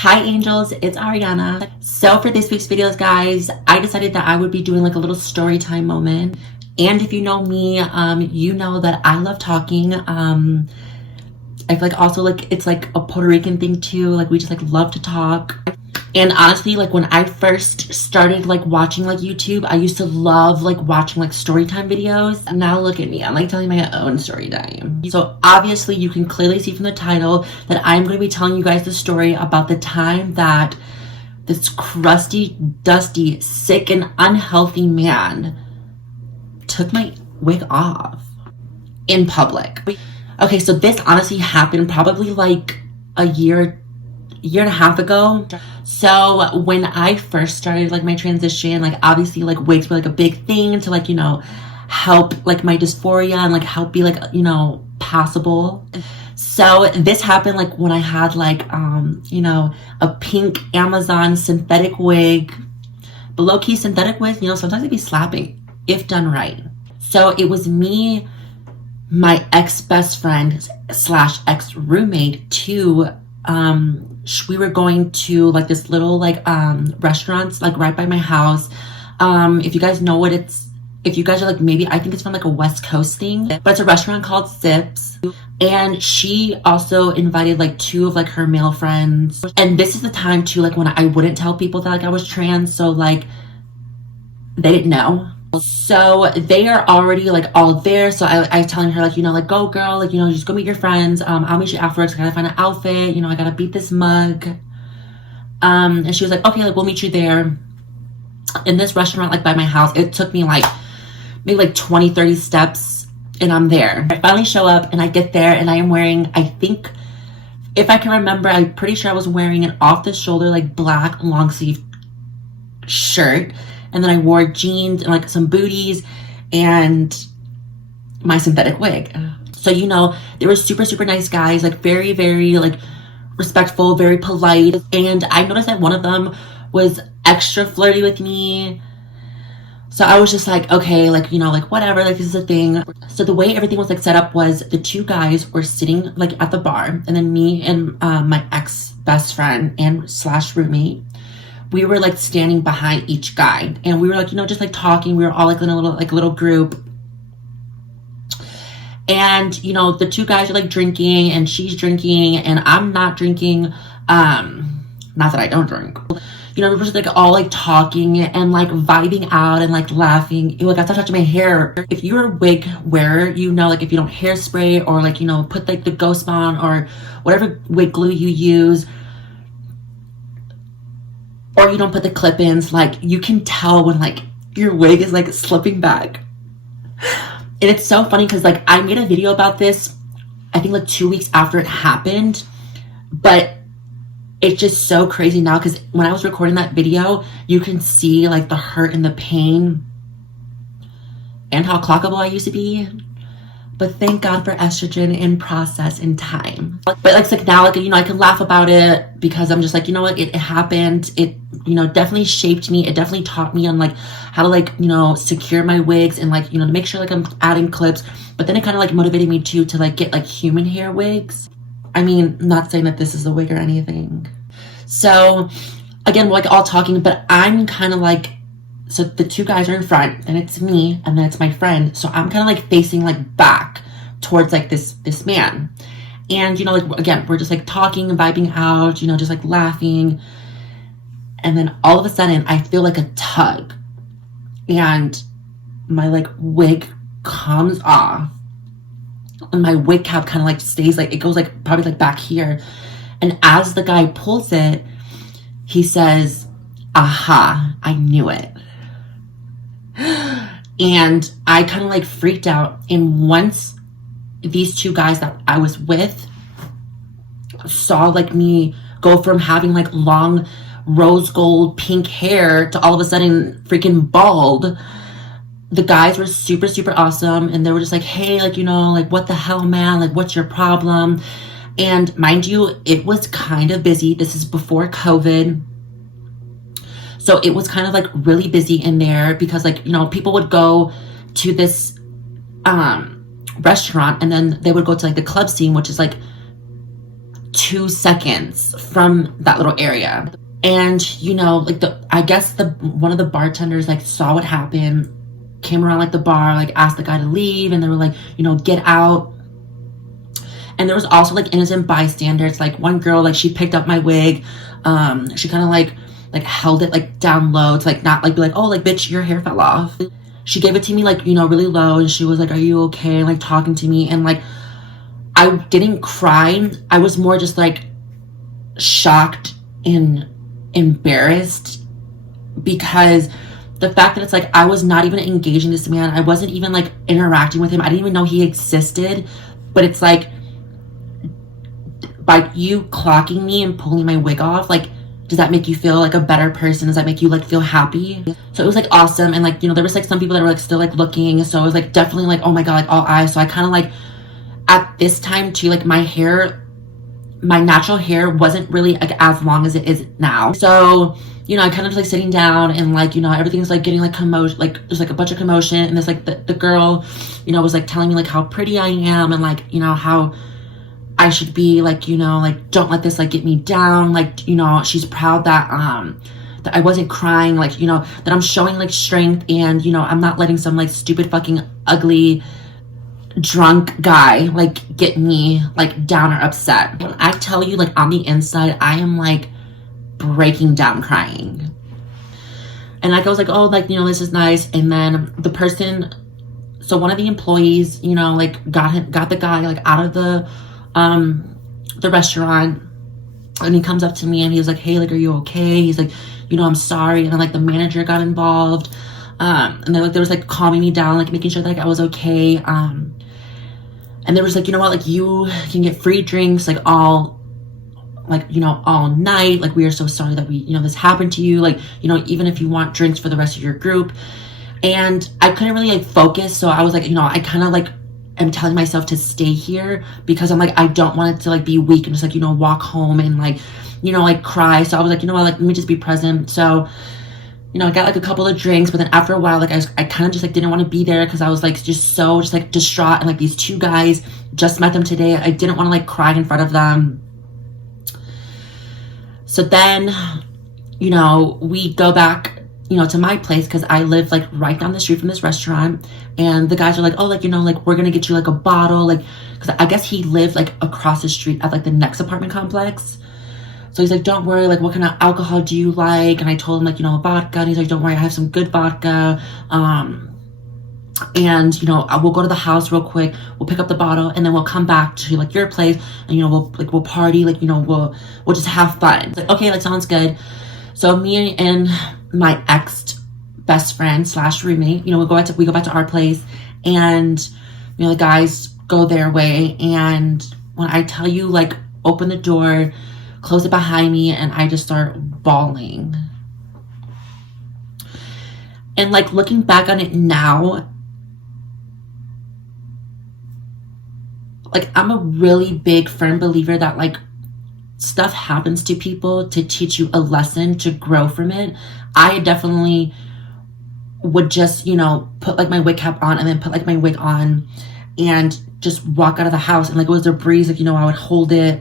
Hi angels, it's Ariana. So for this week's videos, guys, I decided that I would be doing like a little story time moment. And if you know me, you know that I love talking. I feel like also like it's like a Puerto Rican thing too. Like we just like love to talk. And honestly, like when I first started like watching like YouTube, I used to love like watching like story time videos. Now look at me, I'm like telling my own story time. So obviously you can clearly see from the title that I'm going to be telling you guys the story about the time that this crusty, dusty, sick and unhealthy man took my wig off in public. Okay, so this honestly happened probably like a year and a half ago. So when I first started like my transition, like obviously like wigs were like a big thing to like, you know, help like my dysphoria and like help be like, you know, passable. So this happened like when I had like you know, a pink Amazon synthetic wig. But low-key synthetic wigs, you know, sometimes they be slapping if done right. So it was me, my ex-best friend slash ex-roommate to we were going to like this little like restaurants like right by my house. If you guys know what if you guys are like, maybe I think it's from like a West Coast thing, but it's a restaurant called Sips. And she also invited like two of like her male friends. And this is the time too, like when I wouldn't tell people that like I was trans, so like they didn't know. So they are already like all there. So I telling her like, you know, like go girl, like, you know, just go meet your friends. I'll meet you afterwards. I gotta find an outfit, you know, I gotta beat this mug. And she was like, okay, like we'll meet you there in this restaurant like by my house. It took me like maybe like 20-30 steps and I'm there. I finally show up and I get there and I am wearing, I think if I can remember, I'm pretty sure I was wearing an off the shoulder like black long sleeve shirt. And then I wore jeans and like some booties and my synthetic wig. So, you know, they were super, super nice guys, like very, very like respectful, very polite. And I noticed that one of them was extra flirty with me. So I was just like, okay, like, you know, like whatever, like this is a thing. So the way everything was like set up was the two guys were sitting like at the bar, and then me and my ex best friend and slash roommate, we were like standing behind each guy, and we were like, you know, just like talking. We were all like in a little group, and you know, the two guys are like drinking and she's drinking and I'm not drinking. Not that I don't drink. You know, we were just like all like talking and like vibing out and like laughing. Like I started touching my hair. If you're a wig wearer, you know, like if you don't hairspray or like, you know, put like the Ghost Bond or whatever wig glue you use, or you don't put the clip-ins, like you can tell when like your wig is like slipping back. And it's so funny because like I made a video about this, I think like 2 weeks after it happened, but it's just so crazy now because when I was recording that video, you can see like the hurt and the pain and how clockable I used to be. But thank God for estrogen in process in time. But like now, like, you know, I can laugh about it because I'm just like, you know what, it happened. It, you know, definitely shaped me. It definitely taught me on like how to like, you know, secure my wigs and like, you know, to make sure like I'm adding clips. But then it kind of like motivated me too to like get like human hair wigs. I mean, not saying that this is a wig or anything. So again, we're like all talking, but I'm kind of like, so the two guys are in front and it's me and then it's my friend. So I'm kind of like facing like back towards like this man. And, you know, like, again, we're just like talking and vibing out, you know, just like laughing. And then all of a sudden I feel like a tug and my like wig comes off and my wig cap kind of like stays, like it goes like probably like back here. And as the guy pulls it, he says, aha, I knew it. And I kind of like freaked out. And once these two guys that I was with saw like me go from having like long rose gold pink hair to all of a sudden freaking bald, the guys were super, super awesome. And they were just like, hey, like, you know, like what the hell, man? Like, what's your problem? And mind you, it was kind of busy. This is before COVID. So it was kind of like really busy in there because like, you know, people would go to this restaurant and then they would go to like the club scene, which is like 2 seconds from that little area. And, you know, like I guess one of the bartenders like saw what happened, came around like the bar, like asked the guy to leave, and they were like, you know, get out. And there was also like innocent bystanders. Like one girl, like she picked up my wig. She kind of like held it like down low to like not like be like, oh, like bitch, your hair fell off. She gave it to me like, you know, really low, and she was like, are you okay? Like talking to me. And like I didn't cry. I was more just like shocked and embarrassed, because the fact that it's like I was not even engaging this man. I wasn't even like interacting with him. I didn't even know he existed. But it's like, by you clocking me and pulling my wig off, like, does that make you feel like a better person? Does that make you like feel happy? So it was like awesome. And like, you know, there was like some people that were like still like looking. So it was like definitely like, oh my God, like all eyes. So I kind of like, at this time too, like my natural hair wasn't really like as long as it is now. So, you know, I kind of just like sitting down, and like, you know, everything's like getting like commotion, like there's like a bunch of commotion, and there's like the girl, you know, was like telling me like how pretty I am, and like, you know, how I should be like, you know, like don't let this like get me down. Like, you know, she's proud that that I wasn't crying, like, you know, that I'm showing like strength, and, you know, I'm not letting some like stupid fucking ugly drunk guy like get me like down or upset. When I tell you, like on the inside, I am like breaking down crying. And like I was like, oh, like, you know, this is nice. And then the person, so one of the employees, you know, like got the guy like out of the restaurant, and he comes up to me and he was like, hey, like, are you okay? He's like, you know, I'm sorry. And then like the manager got involved, and then like there was like calming me down, like making sure that like, I was okay. And there was like, you know what, like you can get free drinks like all, like, you know, all night. Like, we are so sorry that you know, this happened to you. Like, you know, even if you want drinks for the rest of your group. And I couldn't really like focus. So I was like, you know, I kind of like am telling myself to stay here, because I'm like, I don't want it to like be weak and just like, you know, walk home and like, you know, like cry. So I was like, you know what, like, let me just be present. So, you know, I got like a couple of drinks, but then after a while, like I kind of just like didn't want to be there, because I was like just like distraught. And like these two guys, just met them today. I didn't want to like cry in front of them. So then, you know, we go back, you know, to my place, because I live like right down the street from this restaurant. And the guys are like, oh, like, you know, like we're gonna get you like a bottle, like, because I guess he lived like across the street at like the next apartment complex. So he's like, don't worry, like, what kind of alcohol do you like? And I told him, like, you know, vodka. And he's like, don't worry, I have some good vodka. And, you know, we'll go to the house real quick. We'll pick up the bottle, and then we'll come back to like your place, and, you know, we'll party, like, you know, we'll just have fun. Like, okay, like, sounds good. So me and my ex best friend / roommate, you know, we go back to our place, and, you know, the guys go their way. And when I tell you, like, open the door, close it behind me, and I just start bawling. And like looking back on it now, like, I'm a really big firm believer that like stuff happens to people to teach you a lesson, to grow from it. I definitely would just, you know, put like my wig cap on, and then put like my wig on, and just walk out of the house. And like, it was a breeze, like, you know, I would hold it.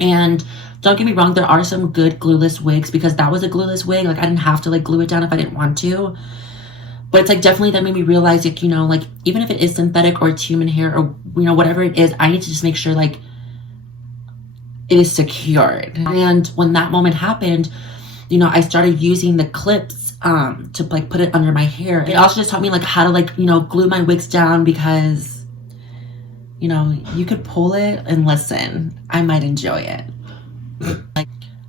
And don't get me wrong, there are some good glueless wigs, because that was a glueless wig. Like, I didn't have to like glue it down if I didn't want to. But it's like definitely that made me realize, like, you know, like, even if it is synthetic or it's human hair, or, you know, whatever it is, I need to just make sure like it is secured. And when that moment happened, you know, I started using the clips to like put it under my hair. It also just taught me like how to like, you know, glue my wigs down, because, you know, you could pull it, and listen, I might enjoy it.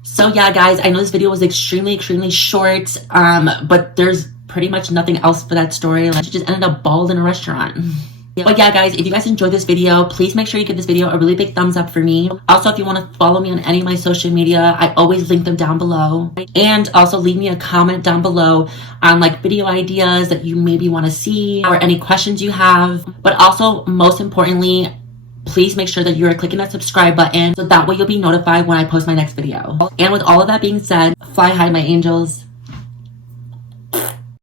So yeah, guys, I know this video was extremely short, but there's pretty much nothing else for that story. Like, she just ended up bald in a restaurant. But yeah, guys, if you guys enjoyed this video, please make sure you give this video a really big thumbs up for me. Also, if you want to follow me on any of my social media, I always link them down below. And also leave me a comment down below on like video ideas that you maybe want to see, or any questions you have. But also, most importantly, please make sure that you are clicking that subscribe button, so that way you'll be notified when I post my next video. And with all of that being said, fly high, my angels.